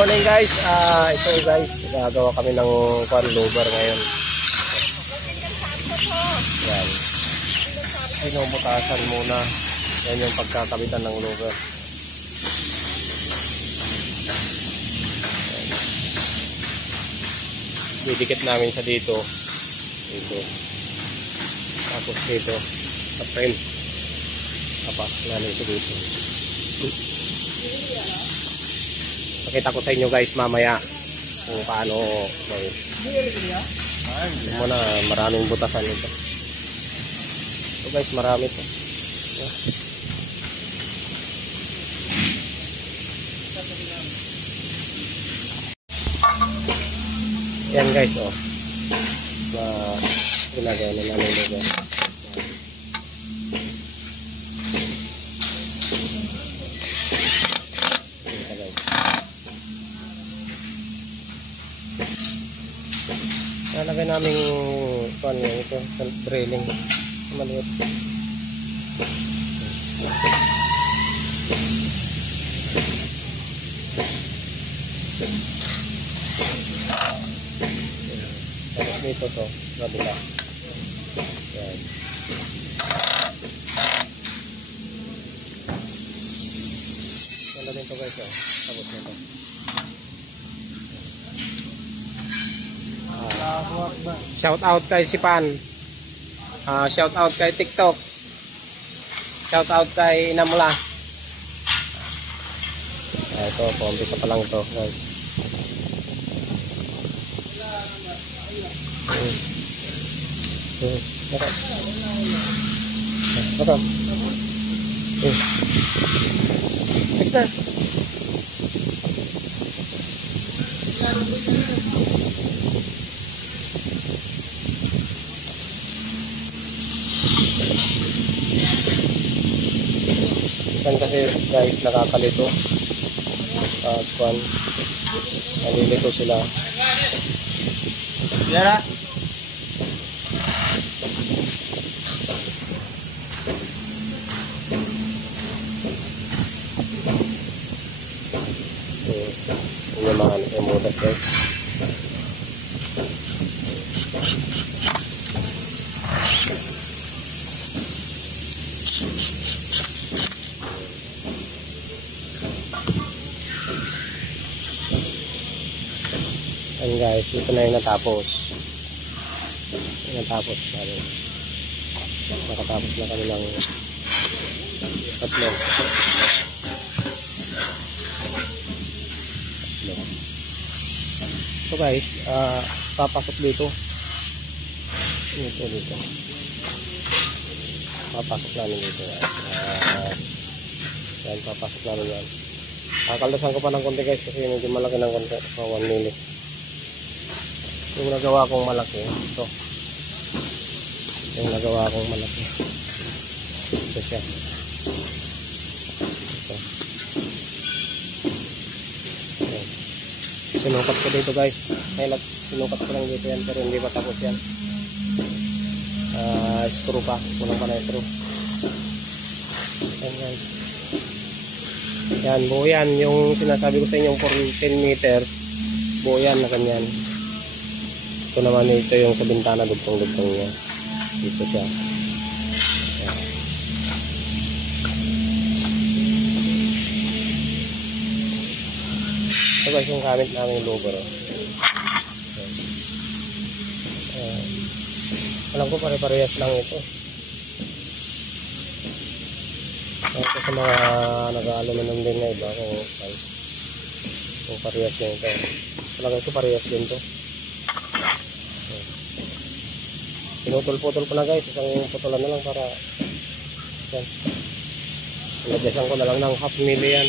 morning guys. Ito guys, gagawa kami ng lower ngayon. Yan. Pinumutasan muna. Yan yung pagkakabitan ng lower. Didikit namin sa dito. Dito. Tapos dito. Sa frame. Tapos namin sa dito. Pakita ko sa inyo guys mamaya kung paano muna maraming butasan ito. So guys, marami ito. Yan guys, oh. Ginagawa na namin ito. Nalagay namin ito sa drilling maliit. Tapos dito to kabila. Yan. Nalagay ito guys, oh. Tapos nito. Shout out kay Sipan. Shout out kay TikTok. Shout out kay Inamula. Ito, umpisa pa lang ito, guys. Ito. Next na. Minsan kasi guys nakakalito at nalilito sila. Yara. Yung mga emudas guys. Ayan guys, ito na yung natapos. Natapos namin. Nakatapos na kami ng tatlo. So guys, papasok dito. Dito. Papasok namin dito. Yan, papasok namin yan. Kakaldasan ko pa ng konti guys kasi medyo malaki ng konti. 1 minute. Yung nagawa kong malaki ito. Yung nagawa kong malaki ito siya. Ito. Sinukat ko dito guys. Sinukat ko lang dito yan pero hindi pa tapos yan. Screw pa. Kulang pa na screw. Yan guys. Yan, buo yan. Yung sinasabi ko sa inyo 10 meter buo yan na kanyan. Ito naman ito yung sa bintana, dugtong-dugtong niya. Dito siya. Ayan. Ito guys yung gamit namin yung lower. Alam ko pare-parehas lang ito. Ito sa mga nag-aluminum din na iba kung parehas din ito. Alam ko parehas din ito. Pinutol-putol ko na guys, isang putulan na lang para yan. Nagdasan ko na lang ng 1/2 mili yan.